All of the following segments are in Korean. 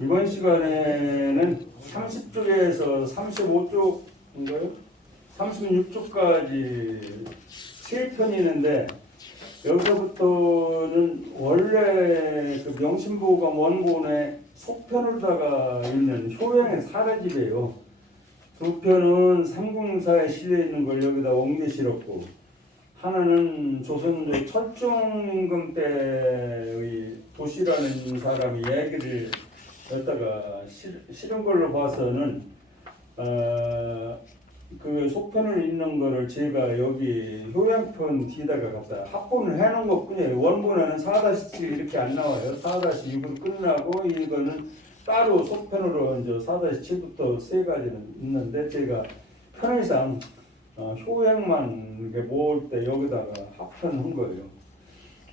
이번 시간에는 30쪽에서 35쪽인가요? 36쪽까지 세 편이 있는데 여기서부터는 원래 그 명심보감 원본의 속편으로다가 있는 효행의 사례집이에요. 두 편은 삼국사에 실려 있는 걸 여기다 옮겨 실었고, 하나는 조선조 철종임금 때의 도시라는 사람이 얘기를 여기다가 실은 걸로 봐서는 그 속편을 읽는 거를 제가 여기 효양편 뒤에다가 갖다 합본을 해놓은 것뿐이에요. 원본에는 4-7 이렇게 안 나와요. 4-6은 끝나고 이거는 따로 속편으로 이제 4-7부터 세 가지는 있는데 제가 편의상 효양만 이렇게 모을 때 여기다가 합편한 거예요.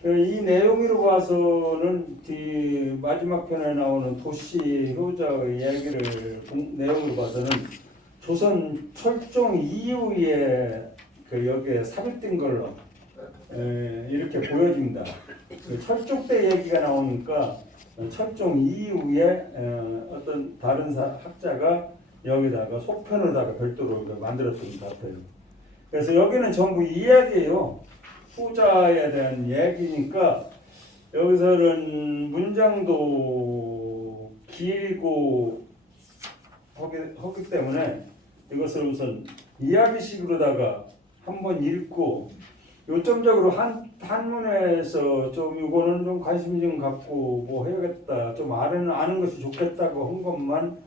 이 내용으로 봐서는 뒤 마지막 편에 나오는 도시 효자의 얘기를 내용으로 봐서는 조선 철종 이후에 그 여기에 삽입된 걸로 이렇게 보여집니다. 그 철종 때 얘기가 나오니까 철종 이후에 어떤 다른 학자가 여기다가 속편으로다가 별도로 만들었던 것 같아요. 그래서 여기는 전부 이야기예요. 후자에 대한 얘기니까 여기서는 문장도 길고 하기 때문에 이것을 우선 이야기식으로다가 한번 읽고 요점적으로 한문에서 좀 이거는 좀 관심 좀 갖고 뭐 해야겠다, 좀 아는 것이 좋겠다고 한 것만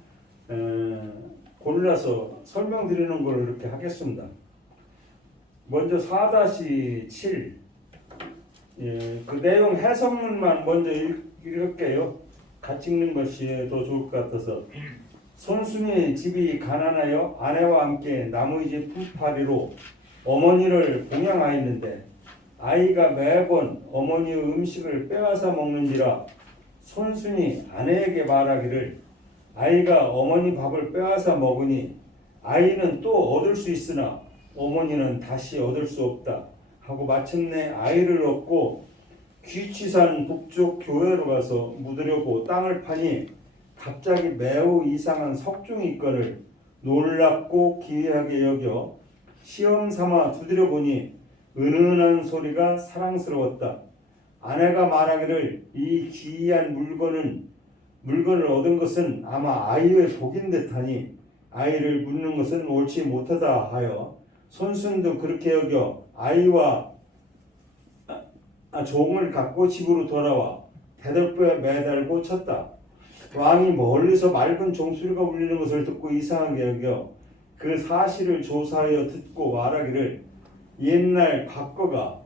골라서 설명드리는 걸 이렇게 하겠습니다. 먼저 4-7 그 내용 해석문만 먼저 읽을게요. 같이 읽는 것이 더 좋을 것 같아서. 손순이 집이 가난하여 아내와 함께 나무의 집 풀파리로 어머니를 봉양하였는데 아이가 매번 어머니의 음식을 빼앗아 먹는지라 손순이 아내에게 말하기를 아이가 어머니 밥을 빼앗아 먹으니 아이는 또 얻을 수 있으나 어머니는 다시 얻을 수 없다 하고 마침내 아이를 얻고 귀취산 북쪽 교회로 가서 묻으려고 땅을 파니 갑자기 매우 이상한 석중이 있거늘 놀랍고 기이하게 여겨 시험 삼아 두드려 보니 은은한 소리가 사랑스러웠다. 아내가 말하기를 이 기이한 물건을 얻은 것은 아마 아이의 복인 듯하니 아이를 묻는 것은 옳지 못하다 하여 손순도 그렇게 여겨 아이와 종을 갖고 집으로 돌아와 대들보에 매달고 쳤다. 왕이 멀리서 맑은 종소리가 울리는 것을 듣고 이상하게 여겨 그 사실을 조사하여 듣고 말하기를 옛날 과거가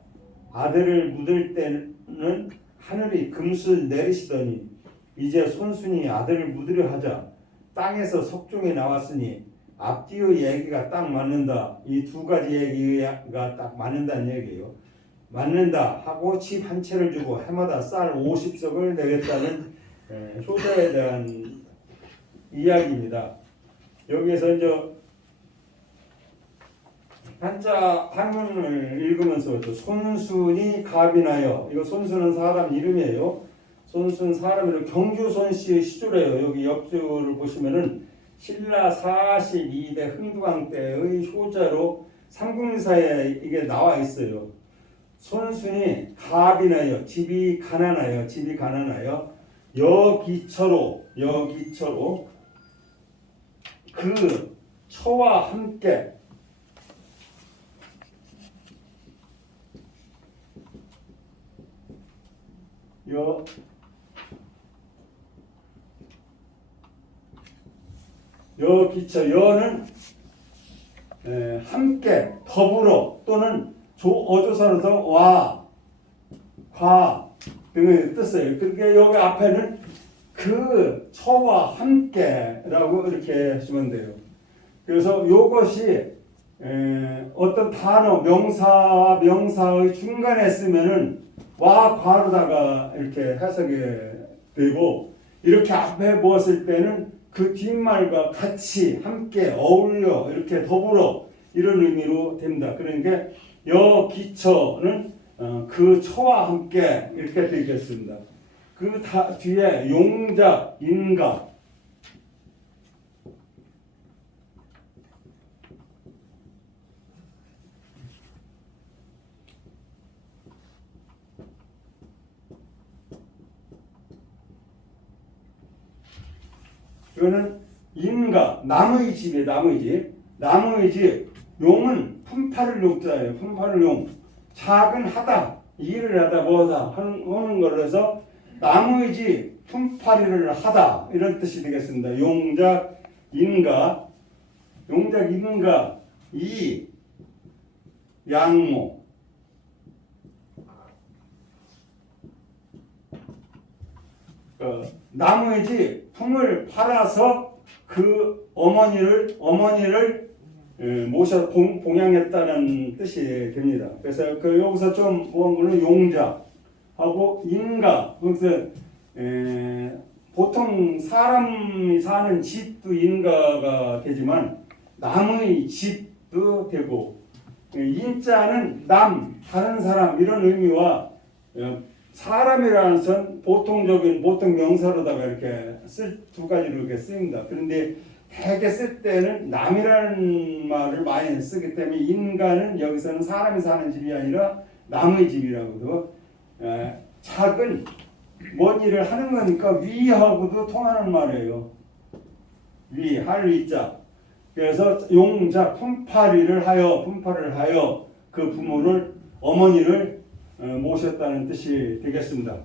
아들을 묻을 때는 하늘이 금슬 내리시더니 이제 손순이 아들을 묻으려 하자 땅에서 석중이 나왔으니 앞뒤의 얘기가 딱 맞는다. 이 두 가지 얘기가 딱 맞는다는 얘기예요. 맞는다 하고 집 한 채를 주고 해마다 쌀 50석을 내겠다는 효자에 대한 이야기입니다. 여기에서 이제 한자 한문을 읽으면서 손순이 갑이나여, 이거 손순은 사람 이름이에요. 손순 사람으로 경주 손씨의 시조래요. 여기 역주를 보시면은 신라 42대 흥두광 때의 효자로 삼국사에 이게 나와 있어요. 손순이 갑이나여, 집이 가난하여 여기처로 그 처와 함께 여기처 여는 함께 더불어 또는 어조선에서 와, 과 등의 뜻이에요. 그러니까 여기 앞에는 그 처와 함께라고 이렇게 하시면 돼요. 그래서 이것이 어떤 단어 명사의 중간에 쓰면은 와, 과로다가 이렇게 해석이 되고 이렇게 앞에 보았을 때는 그 뒷말과 같이 함께 어울려 이렇게 더불어 이런 의미로 됩니다. 그러니까 여기처는 그 처와 함께 이렇게 되겠습니다. 뒤에 용자, 인가. 이거는 인가, 남의 집이에요. 남의 집. 남의 집. 용은 품팔을 용자예요. 품팔을 용. 작은 하다. 일을 하다 뭐다 하는 걸로 해서 남의 집 품팔이를 하다 이런 뜻이 되겠습니다. 용작 인가, 용작 인가, 이 양모. 남의 집 품을 팔아서 그 어머니를 모셔 봉양했다는 뜻이 됩니다. 그래서 여기서 좀 모은 거는 용자하고 인가. 그래서 보통 사람이 사는 집도 인가가 되지만 남의 집도 되고 인자는 남, 다른 사람 이런 의미와 사람이라는 선 보통 명사로다가 이렇게 두 가지로 이렇게 쓰입니다. 그런데 대개 쓸 때는 남이라는 말을 많이 쓰기 때문에 인간은 여기서는 사람이 사는 집이 아니라 남의 집이라고도 작은 뭔 일을 하는 거니까 위하고도 통하는 말이에요. 할 위자. 그래서 용자 품팔이를 하여 그 부모를 어머니를 모셨다는 뜻이 되겠습니다.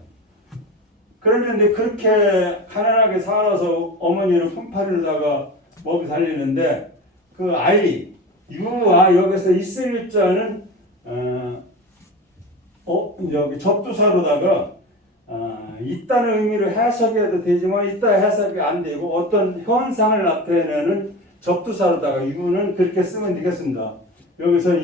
그런데 그렇게 가난하게 살아서 어머니를 품팔이로다가 먹이 살리는데 그 아이 유아 여기서 있을 유자는 여기 접두사로다가 있다는 의미로 해석해도 되지만 있다 해석이 안 되고 어떤 현상을 나타내는 접두사로다가 유는 그렇게 쓰면 되겠습니다. 여기서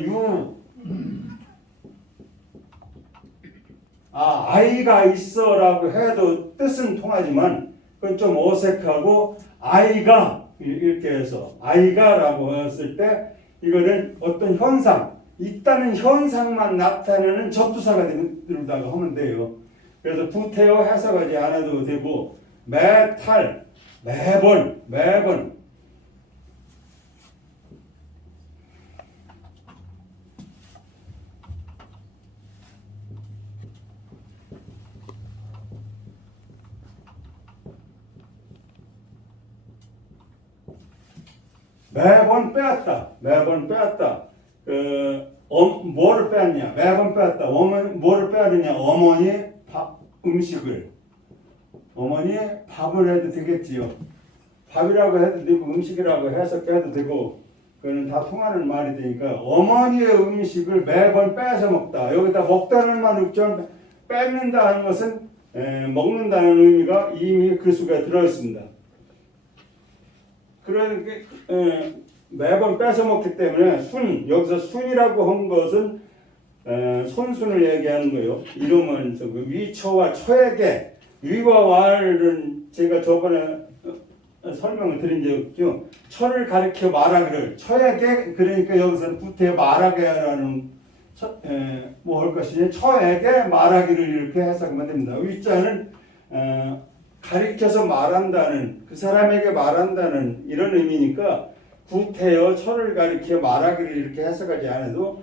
아이가 있어라고 해도 뜻은 통하지만 그건 좀 어색하고 아이가 이렇게 해서 아이가라고 했을 때 이거는 어떤 현상 있다는 현상만 나타내는 접두사가 되다가 하면 돼요. 그래서 부태어 해석하지 않아도 되고 매달 매번 매번 빼앗다. 뭐를 빼앗냐? 매번 빼앗다. 뭐를 빼앗느냐? 어머니의 음식을. 어머니의 밥을 해도 되겠지요. 밥이라고 해도 되고 음식이라고 해석해도 되고 그거는 다 통하는 말이 되니까 어머니의 음식을 매번 뺏어 먹다. 여기다 먹다는 말 없죠. 뺏는다 하는 것은 먹는다는 의미가 이미 그 속에 들어있습니다. 그러니까 매번 뺏어 먹기 때문에 여기서 순이라고 한 것은 손순을 얘기하는 거예요. 이름은 위초와 초에게 위와 와를 제가 저번에 설명을 드린 적 없죠. 초를 가리켜 말하기를 초에게 그러니까 여기서는 부태에 말하게라는 뭐 할 것이냐 초에게 말하기를 이렇게 해석하면 됩니다. 위자는 가리켜서 말한다는 그 사람에게 말한다는 이런 의미니까 구태여 초를 가리켜 말하기를 이렇게 해석하지 않아도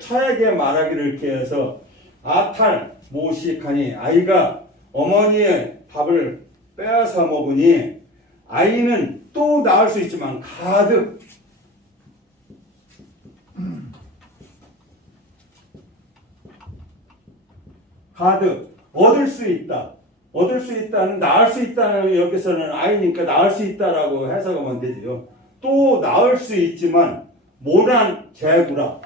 초에게 말하기를 이렇게 해서 아탈 모식하니 아이가 어머니의 밥을 빼앗아 먹으니 아이는 또 낳을 수 있지만 가득 얻을 수 있다. 얻을 수 있다는 낳을 수 있다는 여기서는 아이니까 낳을 수 있다라고 해석하면 되죠. 또 낳을 수 있지만 모난 재구라.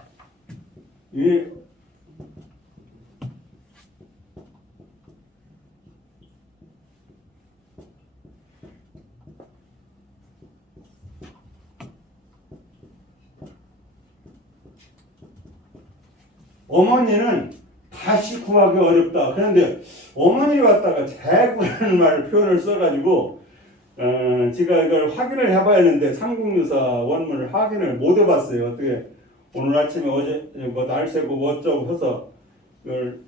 이 어머니는 다시 구하기 어렵다. 그런데 어머니를 갖다가 재구라는 말을 표현을 써가지고 제가 이걸 확인을 해봐야 하는데 삼국유사 원문을 확인을 못 해봤어요. 어떻게 오늘 아침에 어제 뭐 날새고 뭐 어쩌고 해서 이걸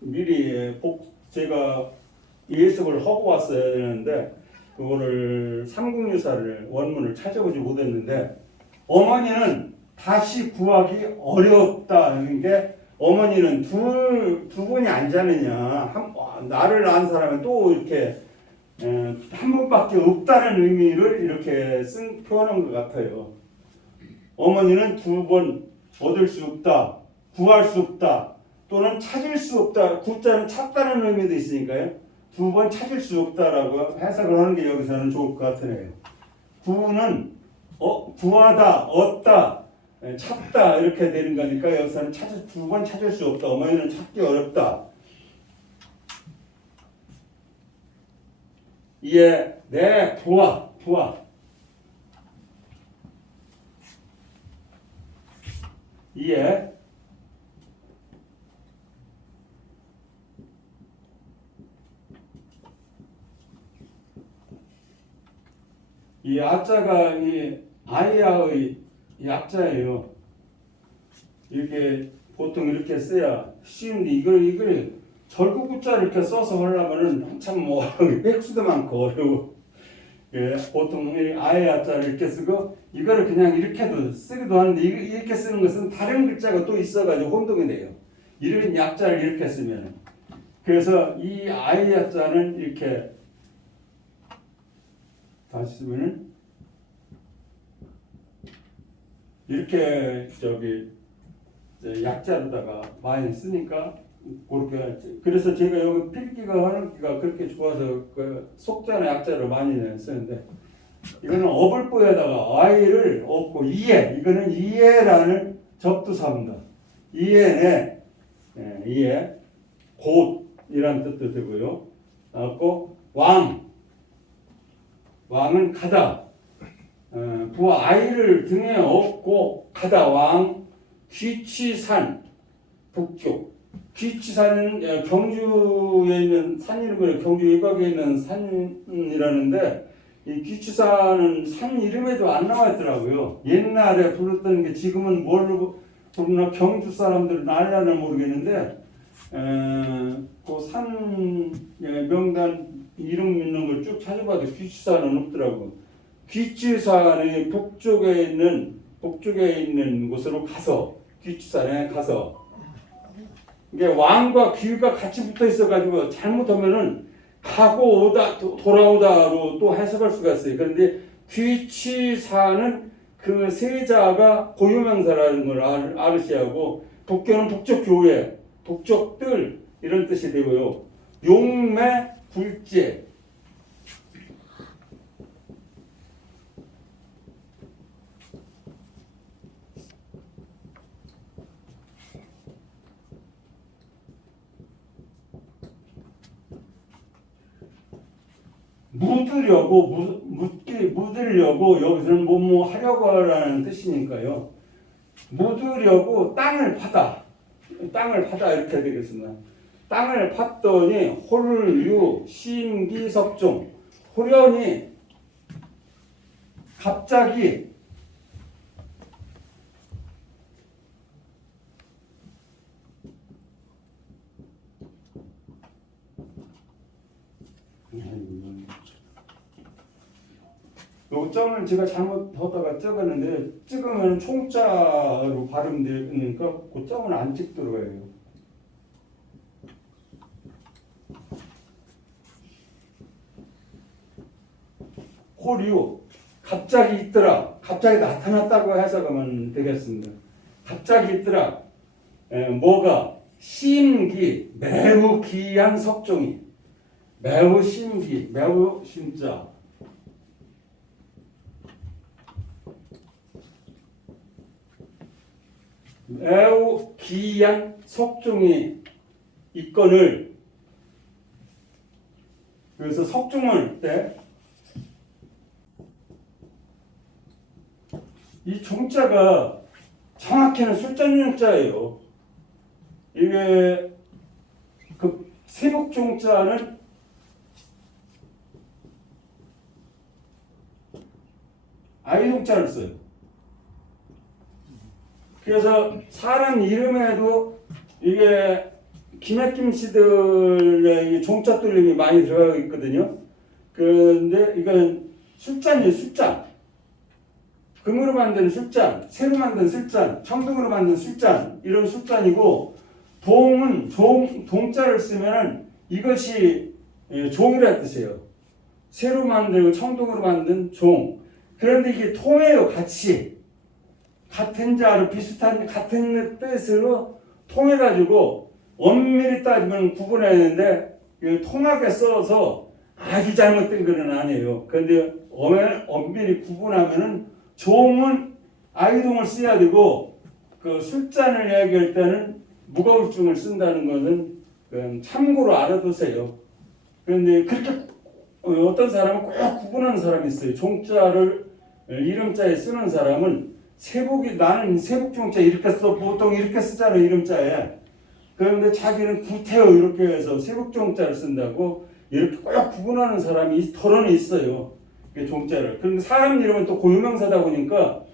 미리 제가 예습을 하고 왔어야 되는데 그거를 삼국유사를 원문을 찾아보지 못했는데 어머니는 다시 구하기 어렵다는 게 어머니는 두 분이 안 자느냐 나를 낳은 사람은 또 이렇게 한 분밖에 없다는 의미를 이렇게 표현한 것 같아요. 어머니는 두 번 얻을 수 없다, 구할 수 없다, 또는 찾을 수 없다. 구자는 찾다는 의미도 있으니까요. 두 번 찾을 수 없다라고 해석을 하는 게 여기서는 좋을 것 같으네요. 구는 구하다, 얻다, 찾다 이렇게 되는 거니까 여기서는 두 번 찾을 수 없다. 어머니는 찾기 어렵다. 이에 내 부하 이에 이 아자가 이 아이아의 약자예요. 이렇게 보통 이렇게 써야 쉬운데 이걸 절구구자 이렇게 써서 하려면은 한참 뭐 획수도 많고 어려워. 예, 보통 이 아이 아자를 이렇게 쓰고 이거를 그냥 이렇게도 쓰기도 하는데 이렇게 쓰는 것은 다른 글자가 또 있어가지고 혼동이 돼요. 이런 약자를 이렇게 쓰면 그래서 이 아이 아자는 이렇게 다시 쓰면은 이렇게 약자로다가 많이 쓰니까 그렇게 그래서 제가 여기 필기가 하는 기가 그렇게 좋아서 그 속자나 약자를 많이 쓰는데 이거는 어불보에다가 아이를 얻고 이거는 이해라는 접두사입니다. 이해네 이해 곧이란 뜻도 되고요. 고 왕은 가다. 부하 아이를 등에 업고 가다 왕 귀치산 북쪽 귀치산은 경주에 있는 산 이름으로 경주 외곽에 있는 산이라는데 이 귀치산은 산 이름에도 안 나와 있더라고요. 옛날에 불렀던 게 지금은 뭘로 부르나 경주 사람들은 알려나 모르겠는데 그 산 명단 이름 있는 걸 쭉 찾아봐도 귀치산은 없더라고. 귀치산의 북쪽에 있는 곳으로 가서 귀치산에 가서 이게 왕과 귀가 같이 붙어 있어가지고 잘못하면은 가고 오다 돌아오다로 또 해석할 수가 있어요. 그런데 귀치산은 그 세자가 고유명사라는 걸 아르시하고 북교는 북쪽 교회, 북쪽 뜰 이런 뜻이 되고요. 용매 굴제 묻으려고 여기서는 뭐뭐 하려고 하라는 뜻이니까요. 묻으려고 땅을 파다 이렇게 되겠습니다. 땅을 팠더니 홀유 심기석종 호련히 갑자기 요 점을 제가 잘못하다가 찍었는데 찍으면 총자로 발음되니까 그 점을 안 찍도록 해요. 호류 갑자기 있더라. 갑자기 나타났다고 해석하면 되겠습니다. 갑자기 있더라. 뭐가 심기 매우 기이한 석종이 매우 심기 매우 심자 매우 기이한 석종이 있거늘 그래서 석종을 때 이 종자가 정확히는 술자용자예요. 이게 그 세목종자는 아이동자를 써요. 그래서 사람 이름에도 이게 김해김씨들의 종자 뚫림이 많이 들어가 있거든요. 그런데 이건 술잔이에요, 술잔. 금으로 만든 술잔, 새로 만든 술잔, 청동으로 만든 술잔, 이런 술잔이고, 동은 동자를 쓰면은 이것이 종이라는 뜻이에요. 새로 만들고 청동으로 만든 종. 그런데 이게 통해요, 같이. 같은 자로 비슷한 같은 뜻으로 통해가지고 엄밀히 따지면 구분해야 되는데 통하게 써서 아주 잘못된 글은 아니에요. 그런데 엄밀히 구분하면은 종은 아이동을 써야 되고 그 술잔을 이야기할 때는 무거울 중을 쓴다는 것은 참고로 알아두세요. 그런데 그렇게 어떤 사람은 꼭 구분하는 사람이 있어요. 종자를 이름자에 쓰는 사람은 나는 세복종자 이렇게 써, 보통 이렇게 쓰잖아요, 이름자에. 그런데 자기는 구태여 이렇게 해서 세복종자를 쓴다고 이렇게 꼭 구분하는 사람이 덜어는 있어요. 종자를. 그런데 사람 이름은 또 고유명사다 보니까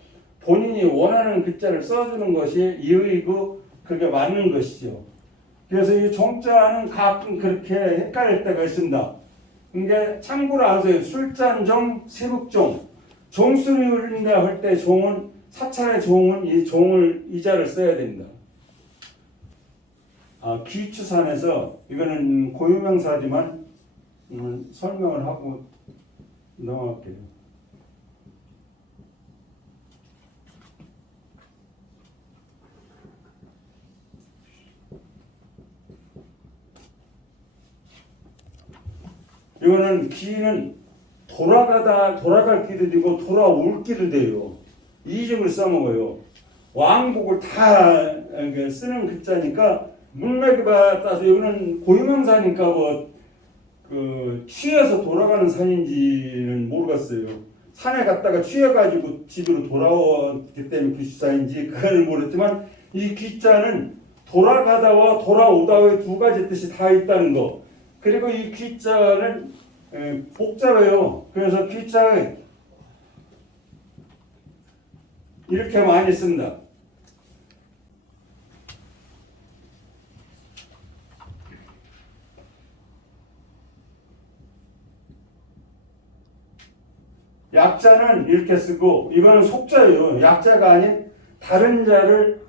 본인이 원하는 글자를 써주는 것이 이의고 그게 맞는 것이죠. 그래서 이 종자는 가끔 그렇게 헷갈릴 때가 있습니다. 그러니까 참고로 아세요. 술잔종, 세복종. 종수를 울린다 할 때 종은 사찰의 종은 이 종을 이자를 써야 됩니다. 기추산에서 이거는 고유명사지만 설명을 하고 넘어갈게요. 이거는 기는 돌아갈 기도 되고 돌아올 기도 돼요. 이중을 써먹어요. 왕복을 다 쓰는 글자니까 문맥에 따라서 이거는 고유명사니까 취해서 돌아가는 산인지는 모르겠어요. 산에 갔다가 취해가지고 집으로 돌아왔기 때문에 기사인지 그걸 모르겠지만 이 기자는 돌아가다와 돌아오다의 두 가지 뜻이 다 있다는 거. 그리고 이 기자는 복잡해요. 그래서 기자에 이렇게 많이 씁니다. 약자는 이렇게 쓰고 이거는 속자예요. 약자가 아닌 다른 자를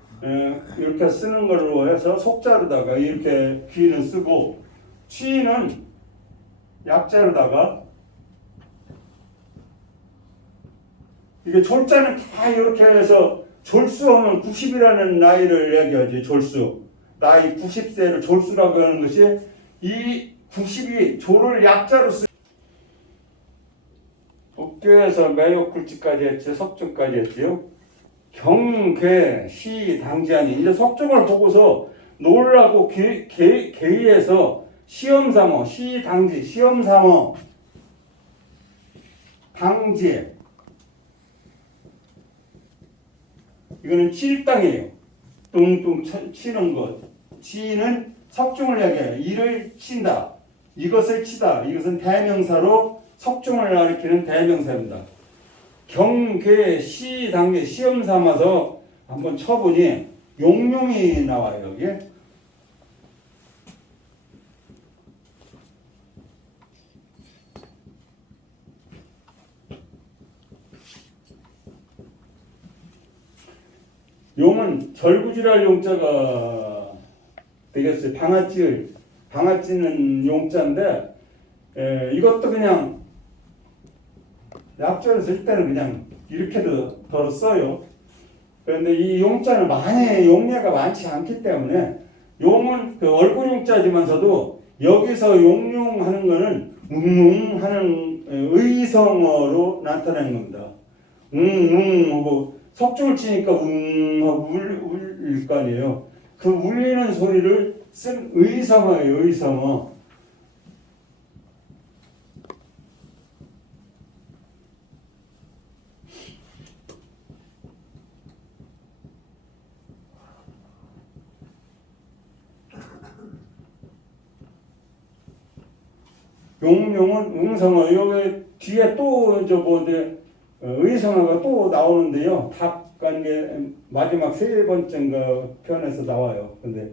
이렇게 쓰는 걸로 해서 속자로다가 이렇게 귀는 쓰고 취는 약자로다가 이게 졸자는 다 이렇게 해서 졸수하면 90이라는 나이를 얘기하지. 졸수 나이 90세를 졸수라고 하는 것이 이 90이 조를 약자로 쓰. 북교에서 매욕굴지까지 했지 석종까지 했지요. 경괴 시 당지하니 이제 석종을 보고서 놀라고 개의해서 시험삼어 시 당지 시험삼어 당지 이거는 칠당이에요. 뚱뚱 치는 것. 치는 석종을 얘기해요. 이를 친다. 이것을 치다. 이것은 대명사로 석종을 가리키는 대명사입니다. 경괴 시 단계 시험 삼아서 한번 쳐보니 용용이 나와요. 여기. 용은 절구지랄 용자가 되겠어요. 방아찌는 용자인데 이것도 그냥 약조를 쓸 때는 그냥 이렇게도 덜어 써요. 그런데 이 용자는 용례가 많지 않기 때문에 용은 그 얼굴 용자지만서도 여기서 용용하는 거는 하는 의성어로 나타나는 겁니다. 하고 석종을 치니까 하고 울릴 거 아니에요. 그 울리는 소리를 쓴 의성어예요. 의성어. 용용은 응성어. 여기 뒤에 또 의성어가 또 나오는데요. 답관계 마지막 세 번째인가 편에서 나와요. 근데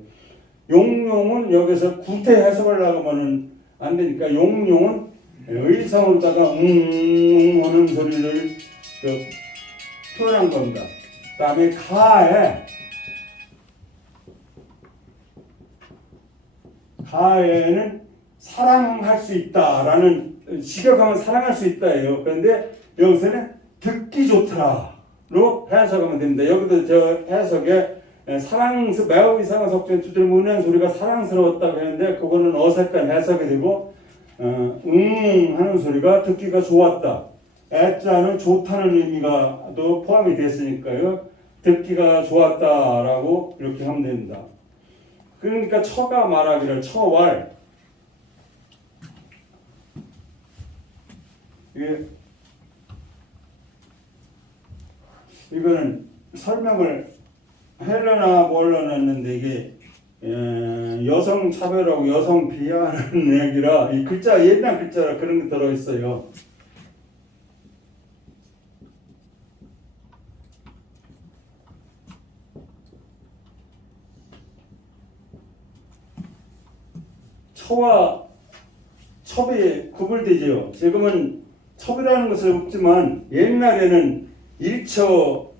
용용은 여기서 구태 해석을 나가면은 안 되니까 용용은 의성으로다가 하는 소리를 표현한 겁니다. 그다음에 가에는 사랑할 수 있다라는 직역하면 사랑할 수 있다예요. 그런데 여기서는 듣기 좋다로 해석하면 됩니다. 여기도 저 해석에 매우 이상한 석전 두들 무는 소리가 사랑스러웠다고 했는데 그거는 어색한 해석이 되고 하는 소리가 듣기가 좋았다. 애자는 좋다는 의미가 또 포함이 됐으니까요. 듣기가 좋았다라고 이렇게 하면 됩니다. 그러니까 처가 말하기를 처왈 이거는 설명을 헬러나 올려놨는데 이게 여성 차별하고 여성 비하하는 얘기라 이 글자 옛날 글자라 그런 게 들어있어요. 처와 첩이 구분되지요. 지금은 첩이라는 것은 없지만 옛날에는 1처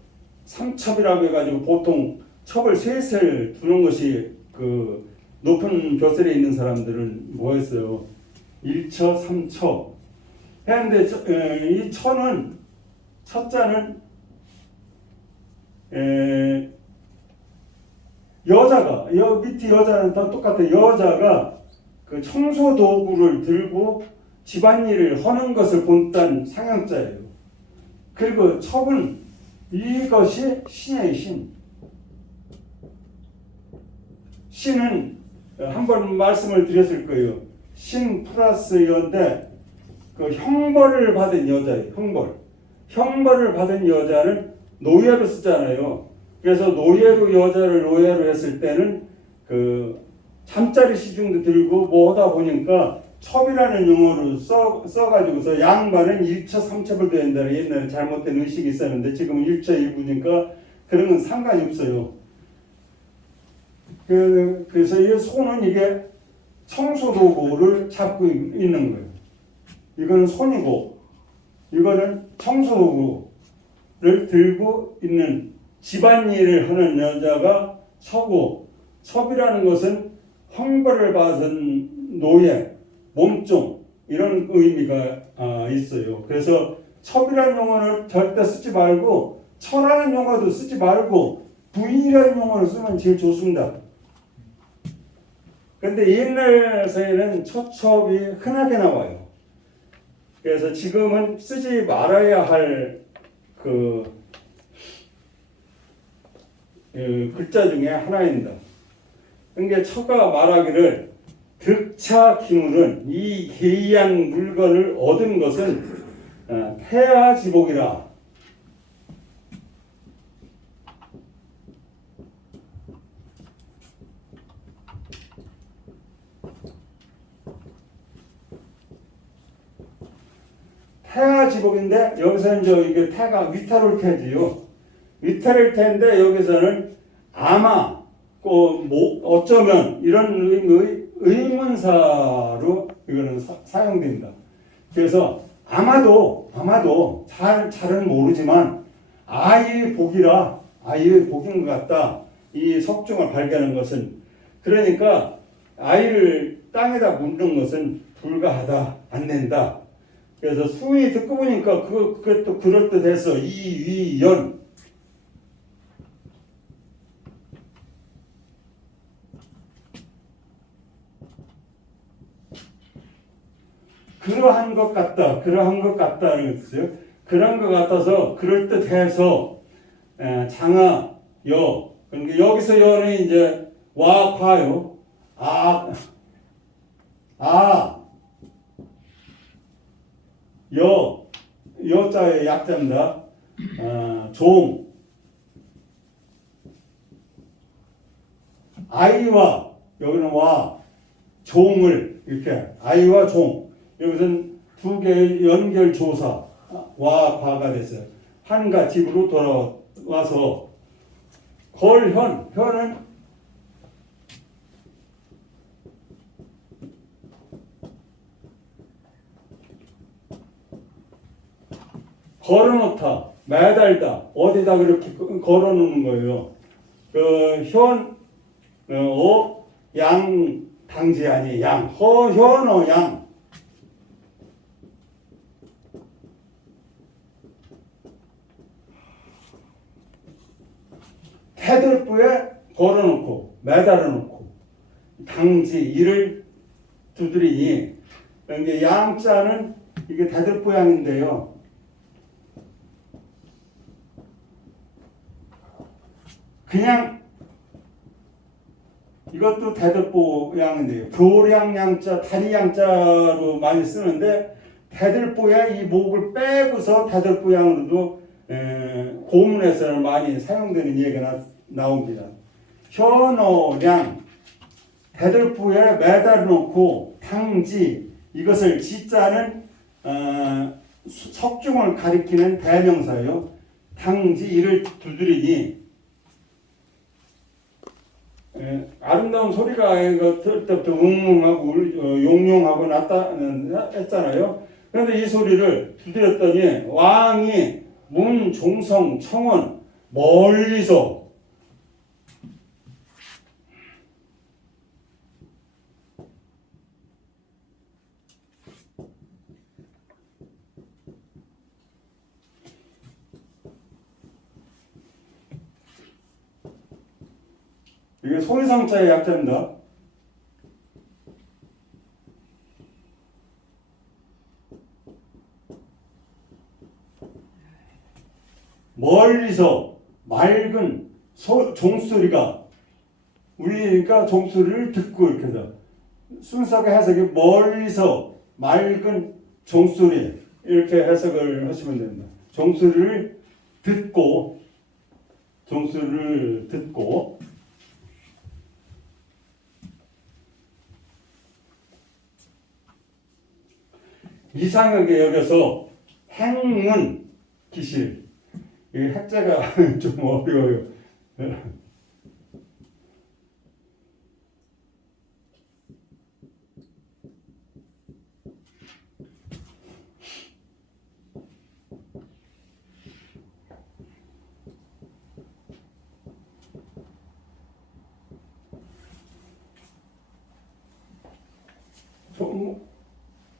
3첩이라고 해가지고 보통 첩을 셋을 두는 것이 그 높은 벼슬에 있는 사람들은 뭐였어요? 1처 3처 했는데 이 처는 첫자는 여자가 밑에 여자는 다 똑같아요. 여자가 그 청소 도구를 들고 집안일을 하는 것을 본딴 상형자예요. 그리고 첩은 이것이 신이에요. 신은 한번 말씀을 드렸을 거예요. 신 플러스 여인데 그 형벌을 받은 여자예요. 형벌을 받은 여자는 노예로 쓰잖아요. 그래서 여자를 노예로 했을 때는 그 잠자리 시중도 들고 뭐 하다 보니까 첩이라는 용어를 써가지고서 양반은 1처 3첩을 된다는 옛날에 잘못된 의식이 있었는데 지금은 1처 1부니까 그런 건 상관이 없어요. 그래서 이 손은 이게 청소도구를 잡고 있는 거예요. 이거는 손이고 이거는 청소도구를 들고 있는 집안일을 하는 여자가 첩고 첩이라는 것은 형벌을 받은 노예, 몸종 이런 의미가 있어요. 그래서 첩이라는 용어를 절대 쓰지 말고 처라는 용어도 쓰지 말고 부인이라는 용어를 쓰면 제일 좋습니다. 근데 옛날에는 처첩이 흔하게 나와요. 그래서 지금은 쓰지 말아야 할 글자 중에 하나입니다. 그러니까 처가 말하기를 득차 기물은 이 기이한 물건을 얻은 것은 태아지복이라. 태아지복인데 여기서는 이게 태가 위타를 태지요. 위타를 태인데 여기서는 아마 어쩌면 이런 의미의 의문사로 이거는 사용됩니다. 그래서 아마도 잘은 모르지만 아이의 복인 것 같다. 이 석중을 발견한 것은 그러니까 아이를 땅에다 묻는 것은 불가하다, 안 된다. 그래서 수위 듣고 보니까 그게 또 그럴듯해서 이위연 그러한 것 같다는 뜻이에요. 그런 것 같아서 그럴듯해서 장하 여 그러니까 여기서 여는 이제 와 과요 여자의 약자입니다. 종 아이와 여기는 와 종을 이렇게 아이와 종 여기서는 두 개의 연결 조사 와 과가 됐어요. 한가 집으로 돌아와서 걸현 현은 걸어놓다, 매달다, 어디다 그렇게 걸어놓는 거예요. 양, 당지 아니, 양, 현어, 양. 태들부에 걸어놓고, 매달아놓고, 당지, 이를 두드리니, 이게 양자는 이게 대들보 양인데요. 그냥 이것도 대들보 양인데요. 교량 양자, 다리 양자로 많이 쓰는데 대들보야 이 목을 빼고서 대들보 양으로도 고문에서는 많이 사용되는 얘기가 나옵니다. 현어량, 대들보에 매달아 놓고 당지, 이것을 지자는 석중을 가리키는 대명사예요. 당지, 이를 두드리니 아름다운 소리가 들을 때부터 웅웅하고 용용하고 났다 했잖아요. 그런데 이 소리를 두드렸더니 왕이 문, 종성, 청원 멀리서 이게 소위상자의 약자입니다. 멀리서 맑은 종소리가 울리니까 종소리를 듣고 이렇게 해서 순서가 해석이 멀리서 맑은 종소리 이렇게 해석을 하시면 됩니다. 종소리를 듣고 이상하게 여겨서 행문 기실, 이 핵자가 좀 어려워요.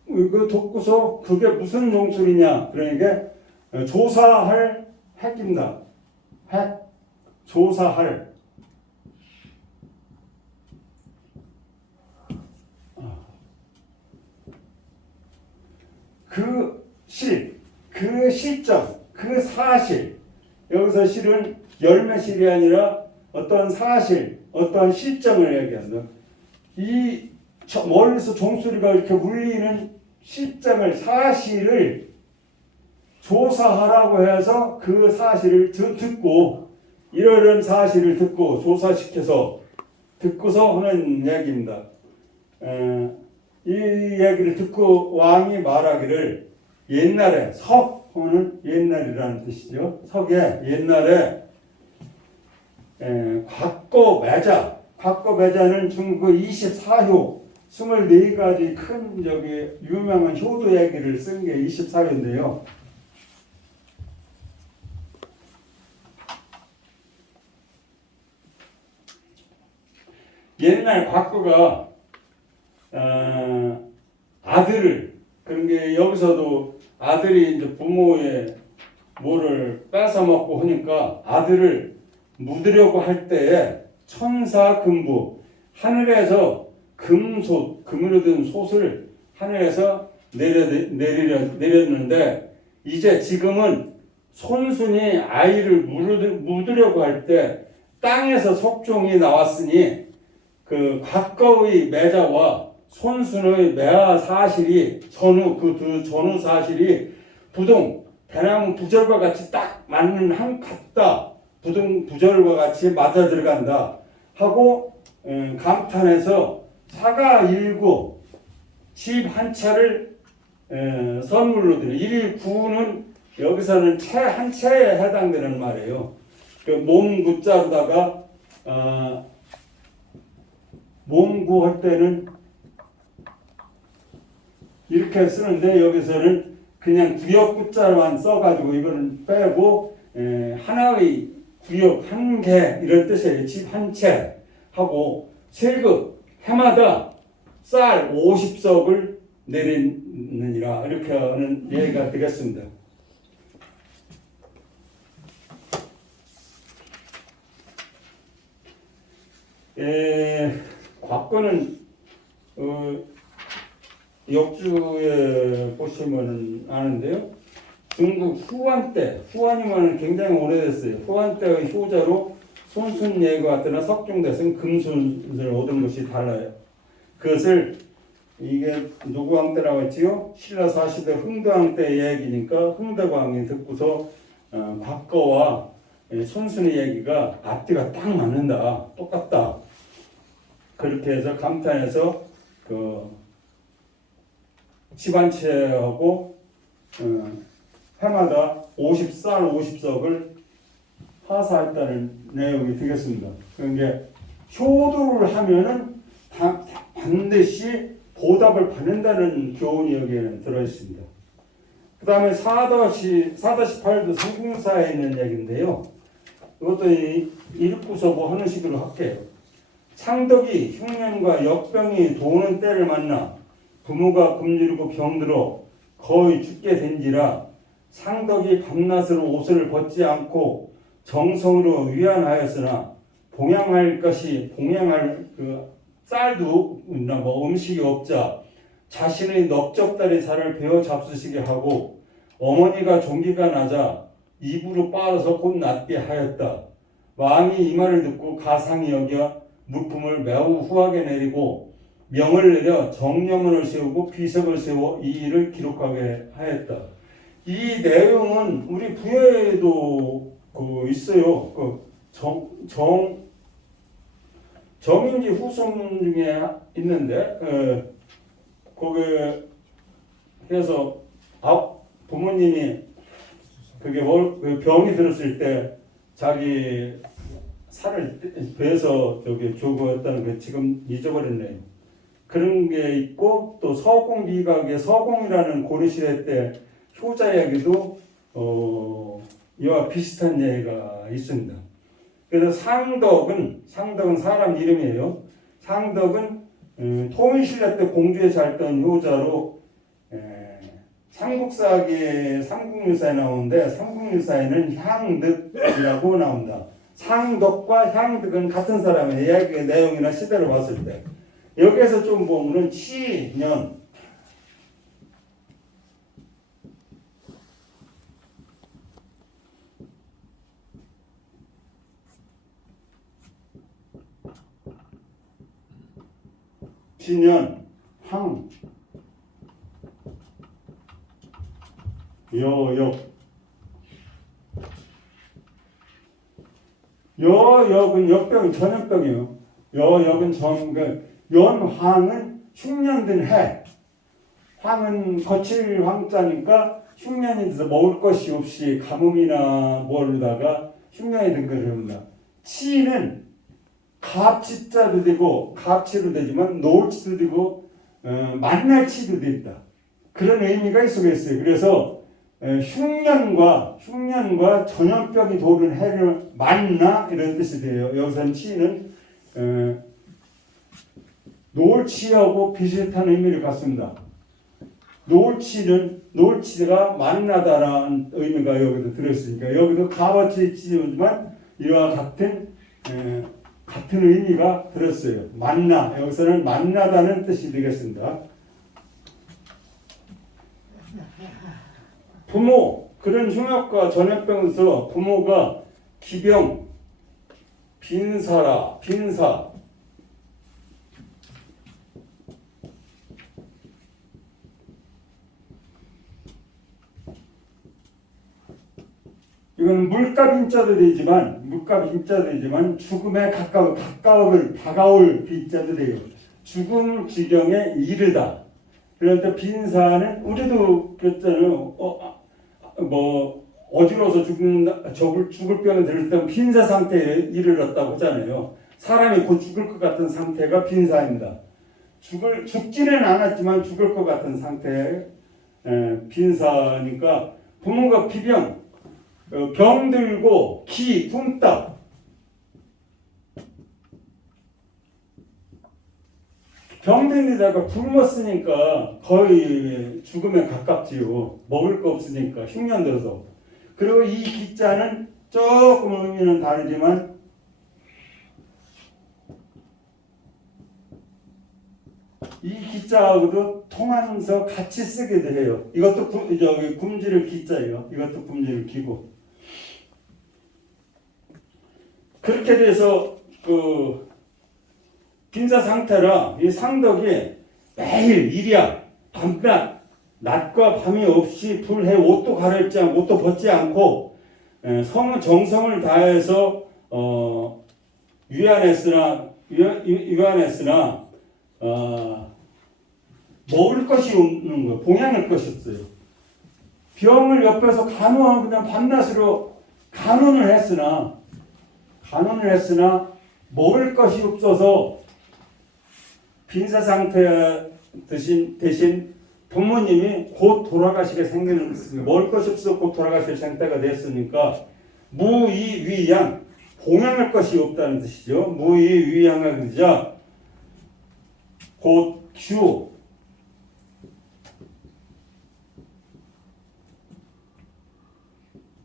이거 듣고서 그게 무슨 종소리냐? 그러니까 조사할 핵입니다. 핵, 조사할. 그 시점, 그 사실. 여기서 실은 열매실이 아니라 어떤 사실, 어떤 시점을 얘기한다. 이 멀리서 종소리가 이렇게 울리는 시점을, 사실을 조사하라고 해서 그 사실을 듣고, 이러한 사실을 듣고 조사시켜서 듣고서 하는 이야기입니다. 이 얘기를 듣고 왕이 말하기를, 옛날에 석호는 옛날이라는 뜻이죠. 석에 옛날에 곽거매자는 중국 24효 24가지 큰 유명한 효도 얘기를 쓴 게 24효인데요. 옛날 곽거가 아들을, 그런 게 여기서도 아들이 이제 부모의 뭐를 뺏어 먹고 하니까 아들을 묻으려고 할 때에 천사금부, 하늘에서 금으로 된 솥을 하늘에서 내렸는데, 이제 지금은 손순이 아이를 묻으려고 할 때 땅에서 속종이 나왔으니 그 곽거의 매자와 손순의 매화 사실이 그 두 전후 사실이 대나무 부절과 같이 딱 맞는 한 같다. 부절과 같이 맞아 들어간다 하고 감탄해서 사가 일구 집 한 채를 선물로 드려. 1구는 여기서는 채 한 채에 해당되는 말이에요. 그 몸구자로다가 몸구 할 때는 이렇게 쓰는데, 여기서는 그냥 구역 구자만 써가지고 이거는 빼고 하나의 구역 한 개 이런 뜻이에요. 집 한 채 하고 세급 해마다 쌀 50석을 내리느니라 이렇게 하는 예가 되겠습니다. 과거는 역주에 보시면 아는데요. 중국 후한 때, 후한이면 굉장히 오래됐어요. 후한 때의 효자로 손순예가 뜨나 석중대승 금순을 얻은 것이 달라요. 그것을 이게 누구 왕 때라고 했지요? 신라 4시대 흥대왕 때 얘기니까 흥대왕이 듣고서 과거와 손순의 얘기가 앞뒤가 딱 맞는다, 똑같다. 그렇게 해서 감탄해서 그 집안채하고 해마다 50쌀 50석을 하사했다는 내용이 되겠습니다. 그러니까 효도를 하면은 반드시 보답을 받는다는 교훈이 여기에는 들어있습니다. 그 다음에 4-8도 삼국사에 있는 얘기인데요. 이것도 읽고서 뭐 하는 식으로 할게요. 상덕이 흉년과 역병이 도는 때를 만나 부모가 굶주리고 병들어 거의 죽게 된지라 상덕이 밤낮으로 옷을 벗지 않고 정성으로 위안하였으나 봉양할 그 쌀도 뭐 음식이 없자 자신의 넓적다리 살을 베어 잡수시게 하고 어머니가 종기가 나자 입으로 빨아서 곧 낫게 하였다. 왕이 이 말을 듣고 가상히 여겨 물품을 매우 후하게 내리고 명을 내려 정려문을 세우고 비석을 세워 이 일을 기록하게 하였다. 이 내용은 우리 부여에도 있어요. 정인지 후손 중에 있는데 거기에 그래서 부모님이 그게 병이 들었을 때 자기 살을 베서 조구했다는 게 지금 잊어버렸네요. 그런 게 있고 또 서공비각의 서공이라는 고려시대 때 효자 얘기도 이와 비슷한 예가 있습니다. 그래서 상덕은 사람 이름이에요. 상덕은 통일신라 때 공주에 살던 효자로 삼국유사에 나오는데 삼국유사에는 향득이라고 나온다. 상덕과 향득은 같은 사람의 이야기의 내용이나 시대를 봤을 때 여기에서 좀 보면은 치년 항 여역은 역병 전염병이에요. 여역은 연황은 흉년된 해. 황은 거칠 황자니까 흉년이 돼서 먹을 것이 없이 가뭄이나 모르다가 흉년이 된 것을 합니다. 치는 갑치자도 되고 갑치도 되지만 노을치도 되고 만날치도 된다. 그런 의미가 있어요. 그래서 흉년과 전염병이 도는 해를 만나 이런 뜻이 돼요. 여기서는 치는 노을치하고 비슷한 의미를 갖습니다. 노을치가 만나다라는 의미가 여기도 들었으니까 여기도 값어치 치지만 이와 같은 의미가 들었어요. 만나 여기서는 만나다는 뜻이 되겠습니다. 부모 그런 흉악과 전염병에서 부모가 기병 빈사 이건 물값 인자도 되지만 죽음에 다가올 빈자도 돼요. 죽음 지경에 이르다. 그런데 빈사는 우리도 그랬잖아요. 어지러워서 죽을 병에 들을 때 빈사 상태에 이르렀다고 하잖아요. 사람이 곧 죽을 것 같은 상태가 빈사입니다. 죽지는 않았지만 죽을 것 같은 상태 빈사니까 부모가 기병, 병들고 기 굶다. 병든 데다가 굶었으니까 거의 죽음에 가깝지요. 먹을 거 없으니까 흉년 들어서. 그리고 이 기자는 조금 의미는 다르지만 이 기자하고도 통하면서 같이 쓰기도 해요. 이것도 저기 굶주릴 기자예요. 이것도 굶주릴 기고. 그렇게 돼서 그 빈사 상태라 이 상덕이 매일 일이야 밤낮 낮과 밤이 없이 불해 옷도 갈아입지 않고 옷도 벗지 않고 정성을 다해서 유한했으나 먹을 것이 없는 거예요. 봉양할 것이 없어요. 병을 옆에서 간호하고 그냥 밤낮으로 간호를 했으나 먹을 것이 없어서 빈사 상태 대신 부모님이 곧 돌아가시게 생기는 먹을 것이 없어 곧 돌아가실 상태가 됐으니까 무이위양 봉양할 것이 없다는 뜻이죠. 무이위양을 그러자 곧 규